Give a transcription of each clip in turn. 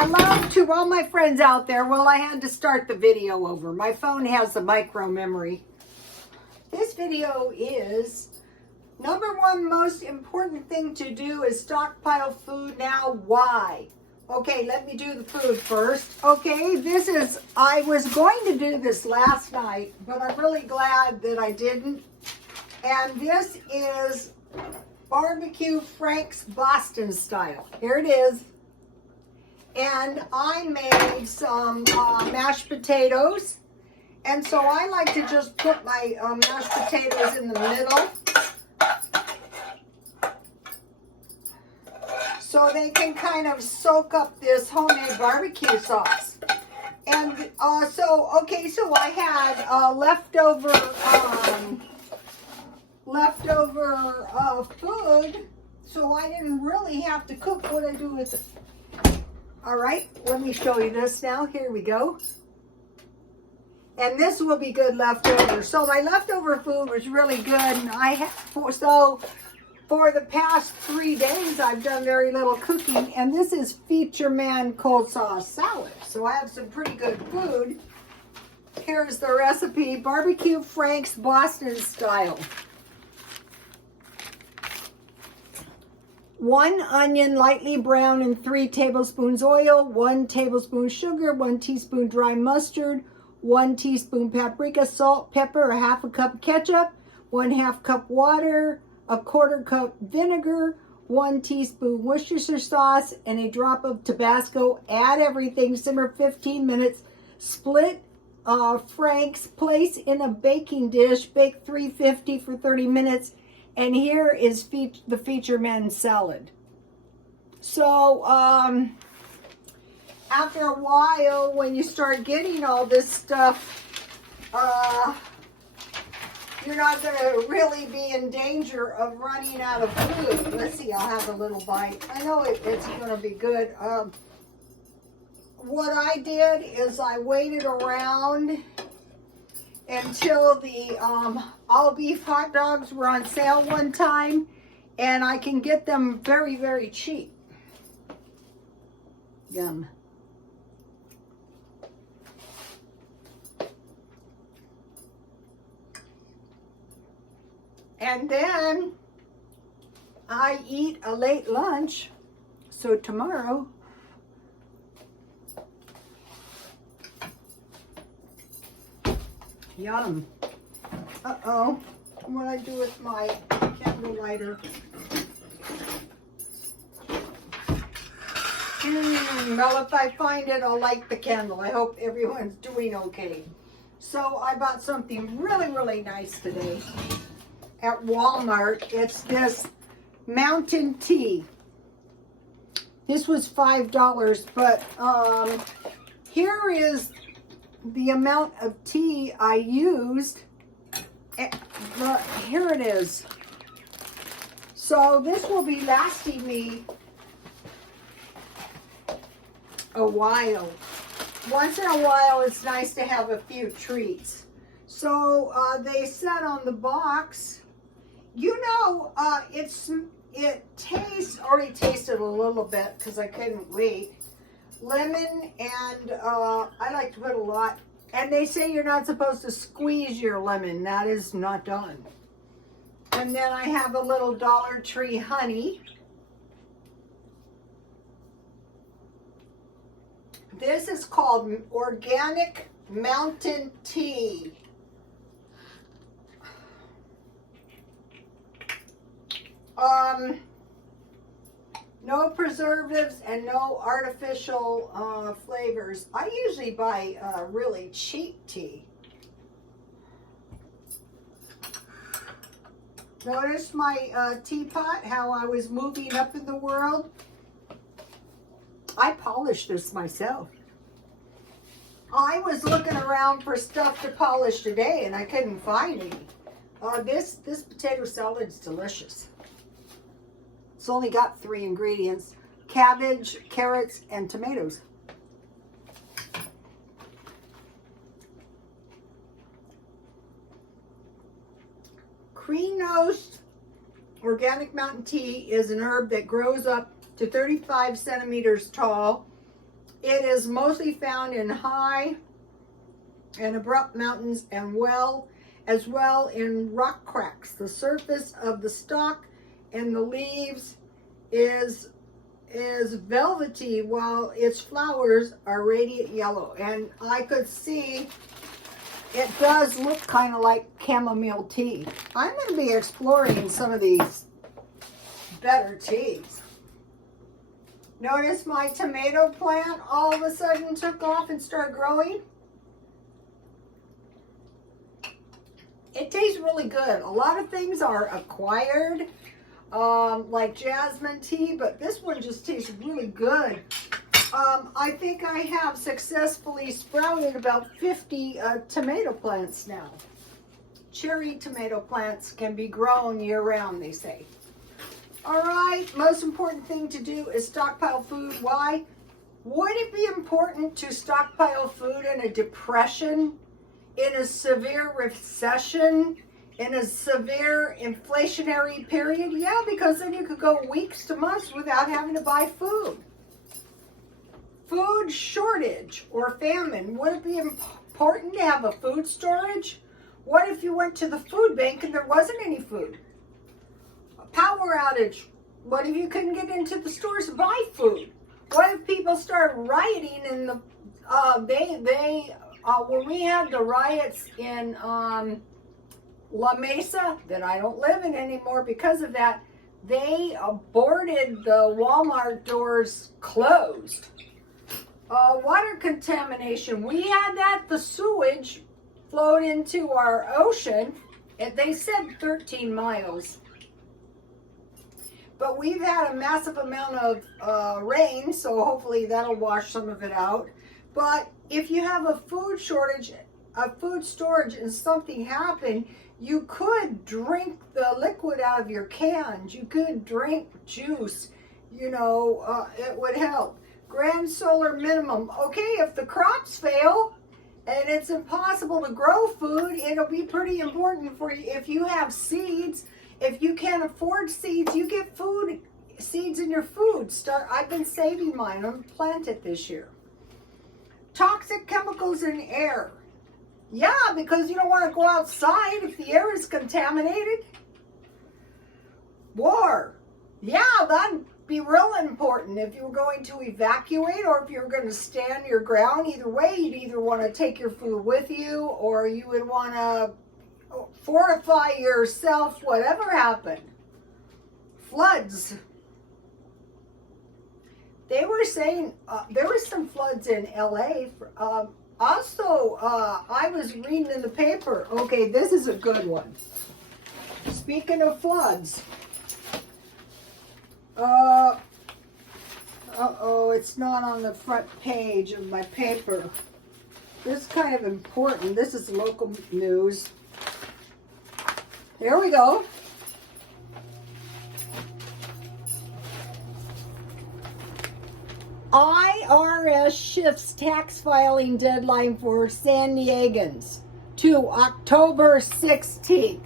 Hello to all my friends out there. Well, I had to start the video over. My phone has a micro memory. This video is number one most important thing to do is stockpile food now. Why? Okay, let me do the food first. Okay, I was going to do this last night, but I'm really glad that I didn't. And this is barbecue Frank's Boston style. Here it is. And I made some mashed potatoes. And so I like to just put my mashed potatoes in the middle, so they can kind of soak up this homemade barbecue sauce. And so I had leftover food, so I didn't really have to cook. What I do with it. All right, let me show you this now. Here we go. And this will be good leftover. So my leftover food was really good, and for the past 3 days, I've done very little cooking, and this is Feature Man coleslaw salad. So I have some pretty good food. Here's the recipe: barbecue Frank's Boston style. 1 onion lightly browned in 3 tablespoons oil, 1 tablespoon sugar, 1 teaspoon dry mustard, 1 teaspoon paprika, salt, pepper, a half a cup ketchup, 1/2 cup water, a 1/4 cup vinegar, 1 teaspoon Worcestershire sauce, and a drop of Tabasco. Add everything, simmer 15 minutes, split Frank's, place in a baking dish, bake 350 for 30 minutes. And here is the Feature Man salad. So, after a while, when you start getting all this stuff, you're not going to really be in danger of running out of food. Let's see, I'll have a little bite. I know it's going to be good. What I did is I waited around until the all beef hot dogs were on sale one time, and I can get them very, very cheap. Yum. And then I eat a late lunch, so tomorrow yum. Uh-oh. What do I do with my candle lighter? Well, if I find it, I'll light the candle. I hope everyone's doing okay. So I bought something really, really nice today at Walmart. It's this mountain tea. This was $5, but here is the amount of tea I used. Here it is. So this will be lasting me a while. Once in a while, it's nice to have a few treats. So they said on the box, you know, it tastes, already tasted a little bit because I couldn't wait. Lemon, and I like to put a lot. And they say you're not supposed to squeeze your lemon. That is not done. And then I have a little Dollar Tree honey. This is called Organic Mountain Tea. No preservatives and no artificial flavors. I usually buy really cheap tea. Notice my teapot, how I was moving up in the world. I polished this myself. I was looking around for stuff to polish today, and I couldn't find any. This potato salad's delicious. It's only got 3 ingredients: cabbage, carrots, and tomatoes. Green-nosed organic mountain tea is an herb that grows up to 35 centimeters tall It is mostly found in high and abrupt mountains and as well in rock cracks. The surface of the stalk and the leaves is velvety while its flowers are radiant yellow. And I could see it does look kind of like chamomile tea. I'm going to be exploring some of these better teas. Notice my tomato plant all of a sudden took off and started growing. It tastes really good. A lot of things are acquired, like jasmine tea, but this one just tastes really good. I think I have successfully sprouted about 50 tomato plants now. Cherry tomato plants can be grown year-round, they say. All right, most important thing to do is stockpile food. Why? Would it be important to stockpile food in a depression, in a severe recession, in a severe inflationary period? Yeah, because then you could go weeks to months without having to buy food. Food shortage or famine. Would it be important to have a food storage? What if you went to the food bank and there wasn't any food? A power outage. What if you couldn't get into the stores to buy food? What if people started rioting in the when we had the riots in La Mesa, that I don't live in anymore because of that, they boarded the Walmart doors closed. Water contamination. We had that. The sewage flowed into our ocean. They said 13 miles. But we've had a massive amount of rain, so hopefully that'll wash some of it out. But if you have a food shortage, a food storage, and something happened, you could drink the liquid out of your cans. You could drink juice. You know, it would help. Grand solar minimum. Okay, if the crops fail and it's impossible to grow food, it'll be pretty important for you. If you have seeds, if you can't afford seeds, you get food seeds in your food. I've been saving mine. I'm planted this year. Toxic chemicals in air. Yeah, because you don't want to go outside if the air is contaminated. War. Yeah, that'd be real important if you were going to evacuate or if you were going to stand your ground. Either way, you'd either want to take your food with you or you would want to fortify yourself, whatever happened. Floods. They were saying there was some floods in LA. Also, I was reading in the paper. Okay, this is a good one. Speaking of floods. Uh-oh, it's not on the front page of my paper. This is kind of important. This is local news. Here we go. IRS shifts tax filing deadline for San Diegans to October 16th.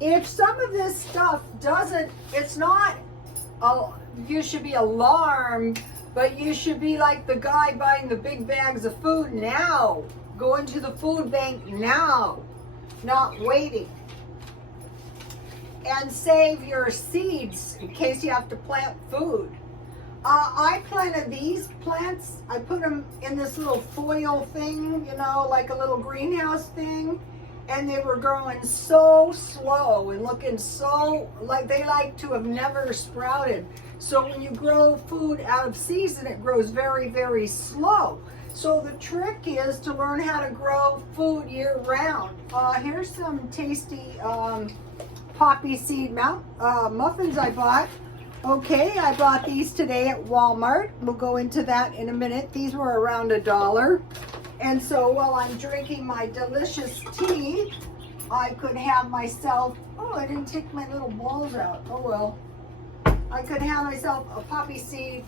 If some of this stuff doesn't, it's not, you should be alarmed, but you should be like the guy buying the big bags of food now. Go into the food bank now, not waiting. And save your seeds in case you have to plant food. I planted these plants. I put them in this little foil thing, you know, like a little greenhouse thing. And they were growing so slow and looking so like they like to have never sprouted. So when you grow food out of season, it grows very, very slow. So the trick is to learn how to grow food year round. Here's some tasty poppy seed muffins I bought. Okay, I bought these today at Walmart. We'll go into that in a minute. These were around $1. And so while I'm drinking my delicious tea, I could have myself, oh, I didn't take my little balls out. Oh, well. I could have myself a poppy seed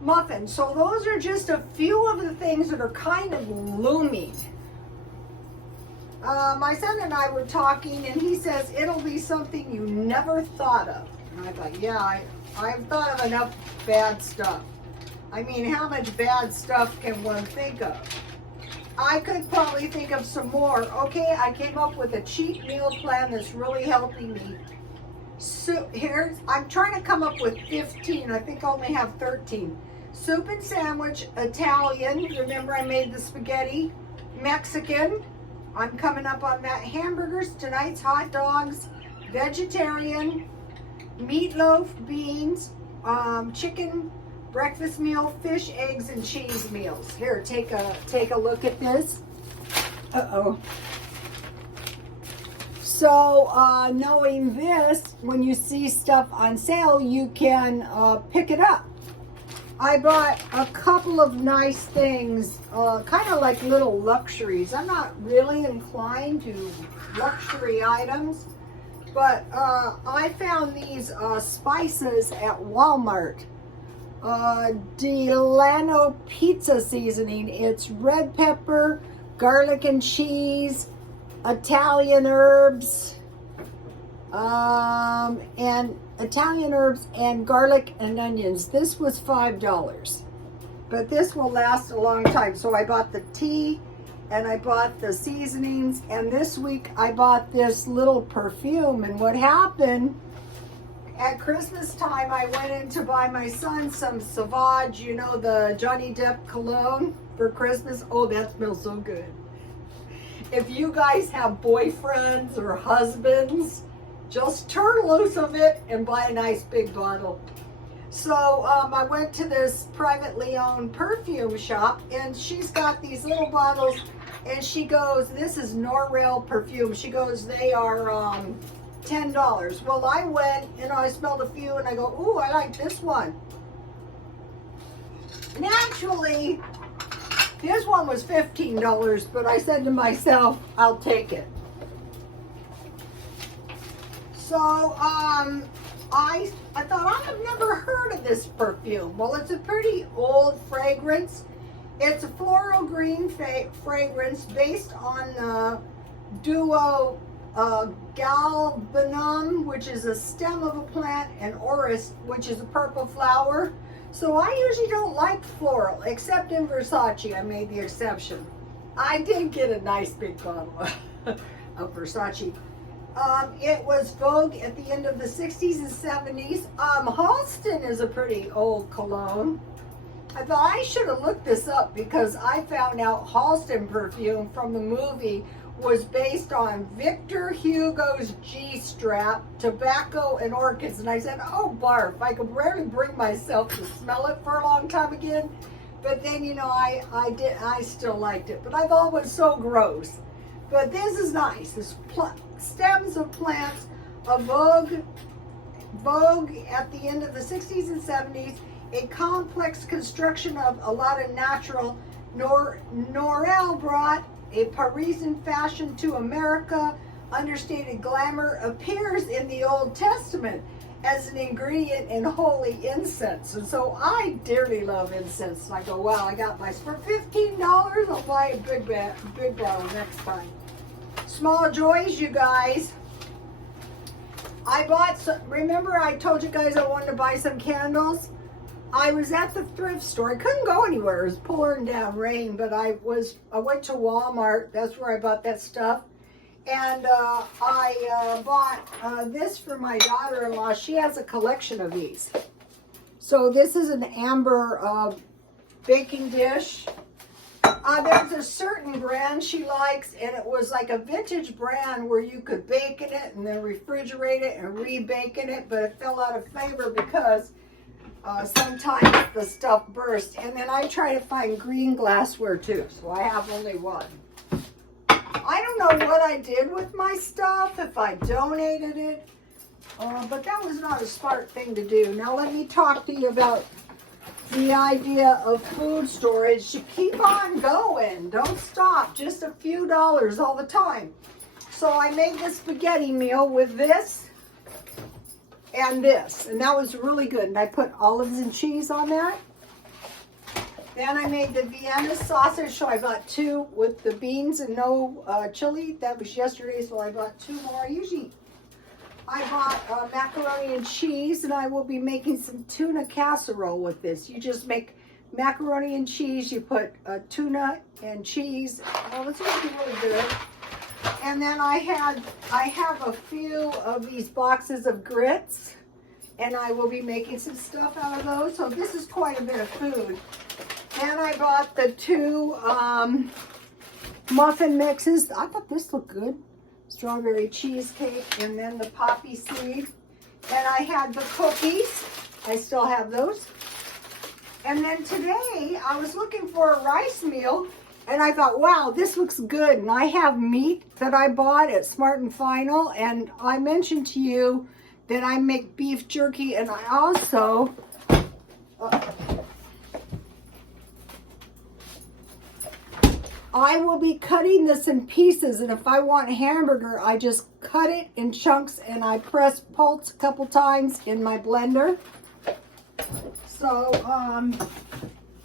muffin. So those are just a few of the things that are kind of looming. My son and I were talking, and he says it'll be something you never thought of. And I thought, yeah, I've thought of enough bad stuff. I mean, how much bad stuff can one think of? I could probably think of some more. Okay, I came up with a cheap meal plan that's really helping me. So I'm trying to come up with 15. I think I only have 13. Soup and sandwich, Italian. Remember I made the spaghetti. Mexican. I'm coming up on that. Hamburgers, tonight's hot dogs. Vegetarian. Meatloaf, beans, chicken, breakfast meal, fish, eggs, and cheese meals. Here, take a look at this. Uh-oh. So, knowing this, when you see stuff on sale, you can pick it up. I bought a couple of nice things, kind of like little luxuries. I'm not really inclined to luxury items, but I found these spices at Walmart. Delano pizza seasoning. It's red pepper, garlic and cheese, Italian herbs, and garlic and onions. This was $5, but this will last a long time. So I bought the tea and I bought the seasonings, and this week I bought this little perfume. And what happened at Christmas time, I went in to buy my son some Sauvage, you know, the Johnny Depp cologne for Christmas. Oh, that smells so good. If you guys have boyfriends or husbands, just turn loose of it and buy a nice big bottle. So I went to this privately owned perfume shop, and she's got these little bottles, and she goes, this is Norrell perfume. She goes, they are $10. Well, I went and I smelled a few and I go, ooh, I like this one. Naturally, this one was $15, but I said to myself, I'll take it. So, I thought, I've never heard of this perfume. Well, it's a pretty old fragrance. It's a floral green fragrance based on the duo galbanum, which is a stem of a plant, and orris, which is a purple flower. So I usually don't like floral, except in Versace. I made the exception. I did get a nice big bottle of Versace. It was vogue at the end of the 60s and 70s. Halston is a pretty old cologne. I thought I should have looked this up, because I found out Halston perfume from the movie was based on Victor Hugo's G-strap, tobacco, and orchids. And I said, oh, barf, I could rarely bring myself to smell it for a long time again. But then, you know, I still liked it. But I thought it was so gross. But this is nice. This stems of plants, a vogue at the end of the 60s and 70s, a complex construction of a lot of natural. Norrell brought a Parisian fashion to America. Understated glamour appears in the Old Testament as an ingredient in holy incense. And so I dearly love incense. And I go, wow, I got my, for $15, I'll buy a big bottle next time. Small joys, you guys. I bought some, remember I told you guys I wanted to buy some candles? I was at the thrift store. I couldn't go anywhere. It was pouring down rain, but I went to Walmart. That's where I bought that stuff. And I bought this for my daughter-in-law. She has a collection of these. So this is an amber baking dish. There's a certain brand she likes, and it was like a vintage brand where you could bake in it and then refrigerate it and rebake in it, but it fell out of favor because sometimes the stuff burst. And then I try to find green glassware too, so I have only one. I don't know what I did with my stuff, if I donated it, but that was not a smart thing to do. Now let me talk to you about the idea of food storage. You keep on going, don't stop, just a few dollars all the time. So I made the spaghetti meal with this and this, and that was really good. And I put olives and cheese on that. Then I made the Vienna sausage, so I bought 2 with the beans and no chili. That was yesterday, so I bought 2 more. I usually I bought macaroni and cheese, and I will be making some tuna casserole with this. You just make macaroni and cheese, you put tuna and cheese. Oh, this is going to be really good. And then I have a few of these boxes of grits, and I will be making some stuff out of those. So this is quite a bit of food. And I bought the 2 muffin mixes. I thought this looked good. Strawberry cheesecake, and then the poppy seed. And I had the cookies. I still have those. And then today I was looking for a rice meal, and I thought, wow, this looks good. And I have meat that I bought at Smart and Final, and I mentioned to you that I make beef jerky, and I also I will be cutting this in pieces, and if I want a hamburger, I just cut it in chunks and I press pulse a couple times in my blender. So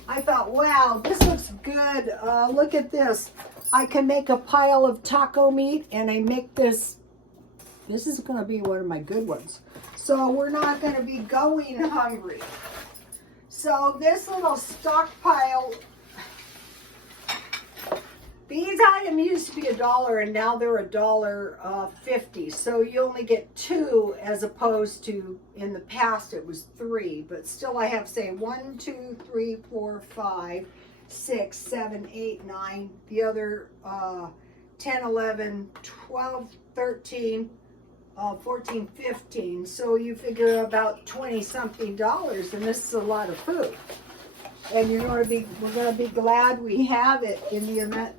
I thought, wow, this looks good. Look at this. I can make a pile of taco meat, and I make this. This is going to be one of my good ones. So we're not going to be going hungry. So this little stockpile, these items used to be $1, and now they're $1.50. So you only get 2 as opposed to in the past it was 3. But still, I have, say, 1, 2, 3, 4, 5, 6, 7, 8, 9. The other 10, 11, 12, 13, 14, 15. So you figure about $20-something, and this is a lot of food. And we're going to be glad we have it in the event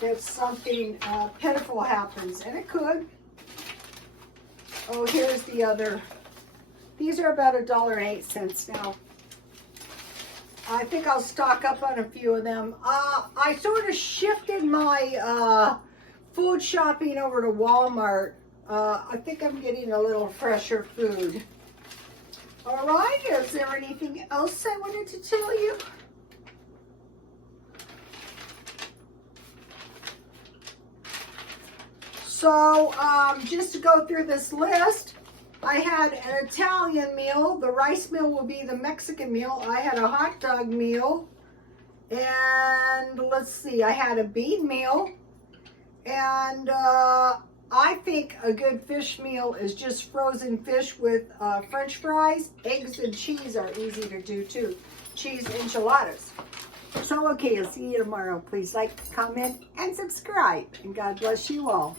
that something pitiful happens, and it could. Oh, here's the other. These are about $1.08 now. I think I'll stock up on a few of them. I sort of shifted my food shopping over to Walmart. I think I'm getting a little fresher food. All right, is there anything else I wanted to tell you? So, just to go through this list, I had an Italian meal. The rice meal will be the Mexican meal. I had a hot dog meal. And let's see, I had a bean meal. And I think a good fish meal is just frozen fish with French fries. Eggs and cheese are easy to do too. Cheese enchiladas. So, okay, I'll see you tomorrow. Please like, comment, and subscribe. And God bless you all.